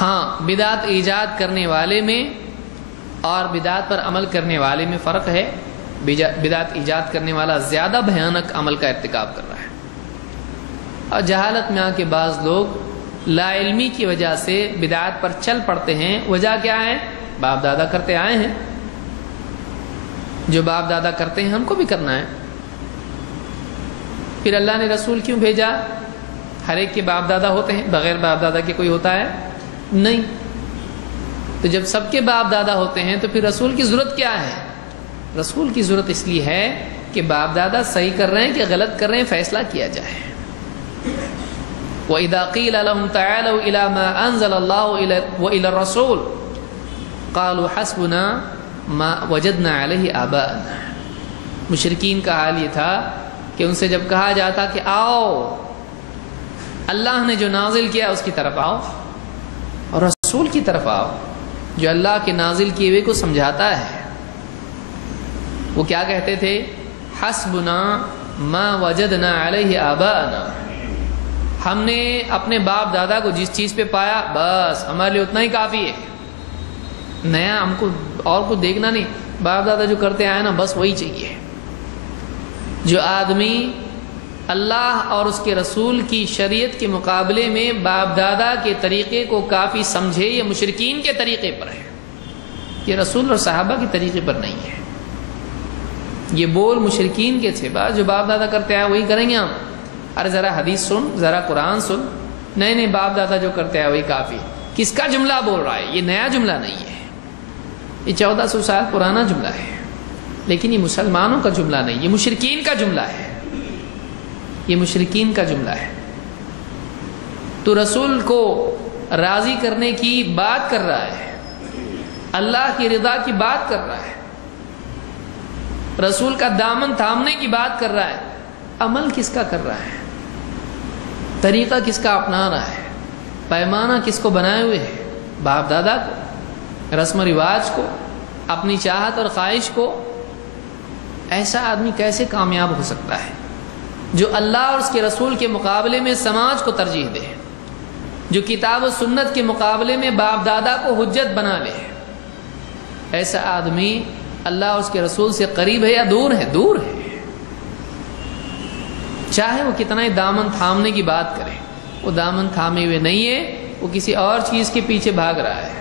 ہاں بدعت ایجاد کرنے والے میں اور بدعت پر عمل کرنے والے میں فرق ہے. بدعت ایجاد کرنے والا زیادہ بھیانک عمل کا ارتکاب کر رہا ہے، اور جہالت میں آ کے بعض لوگ لا علمی کی وجہ سے بدعت پر چل پڑتے ہیں. وجہ کیا ہے؟ باپ دادا کرتے آئے ہیں، جو باپ دادا کرتے ہیں ہم کو بھی کرنا ہے. پھر اللہ نے رسول کیوں بھیجا؟ ہر ایک کے باپ دادا ہوتے ہیں، بغیر باپ دادا کے کوئی ہوتا ہے نہیں. تو جب سب کے باپ دادا ہوتے ہیں تو پھر رسول کی ضرورت کیا ہے؟ رسول کی ضرورت اس لیے ہے کہ باپ دادا صحیح کر رہے ہیں کہ غلط کر رہے ہیں فیصلہ کیا جائے. وَإِذَا قِيلَ لَهُمْ تَعَالَوْا إِلَى مَا أَنزَلَ اللَّهُ وَإِلَى الرَّسُولِ قَالُوا حَسْبُنَا مَا وَجَدْنَا عَلَيْهِ آبَاءَنَا. مشرکین کا حال یہ تھا کہ ان سے جب کہا جاتا کہ آؤ اللہ نے جو نازل کیا اس کی طرف آؤ اور رسول کی طرف آؤ جو اللہ کے نازل کیے ہوئے کو سمجھاتا ہے، وہ کیا کہتے تھے؟ حسبنا ما وجدنا علیہ آباءنا. ہم نے اپنے باپ دادا کو جس چیز پہ پایا بس ہمارے لیے اتنا ہی کافی ہے. نیا ہم کو اور کچھ دیکھنا نہیں، باپ دادا جو کرتے آئے نا بس وہی چاہیے. جو آدمی اللہ اور اس کے رسول کی شریعت کے مقابلے میں باپ دادا کے طریقے کو کافی سمجھے، یہ مشرکین کے طریقے پر ہے، یہ رسول اور صحابہ کے طریقے پر نہیں ہے. یہ بول مشرکین کے تھے، بس جو باپ دادا کرتے آئے وہی کریں گے ہم. ارے ذرا حدیث سن، ذرا قرآن سن. نہیں باپ دادا جو کرتے آئے وہی کافی. کس کا جملہ بول رہا ہے؟ یہ نیا جملہ نہیں ہے، یہ 1400 سال پرانا جملہ ہے، لیکن یہ مسلمانوں کا جملہ نہیں، یہ مشرکین کا جملہ ہے. یہ مشرکین کا جملہ ہے. تو رسول کو راضی کرنے کی بات کر رہا ہے، اللہ کی رضا کی بات کر رہا ہے، رسول کا دامن تھامنے کی بات کر رہا ہے. عمل کس کا کر رہا ہے؟ طریقہ کس کا اپنا رہا ہے؟ پیمانہ کس کو بنائے ہوئے ہے؟ باپ دادا کو، رسم و رواج کو، اپنی چاہت اور خواہش کو. ایسا آدمی کیسے کامیاب ہو سکتا ہے جو اللہ اور اس کے رسول کے مقابلے میں سماج کو ترجیح دے، جو کتاب و سنت کے مقابلے میں باپ دادا کو حجت بنا لے؟ ایسا آدمی اللہ اور اس کے رسول سے قریب ہے یا دور ہے؟ دور ہے. چاہے وہ کتنا ہی دامن تھامنے کی بات کرے، وہ دامن تھامے ہوئے نہیں ہے، وہ کسی اور چیز کے پیچھے بھاگ رہا ہے.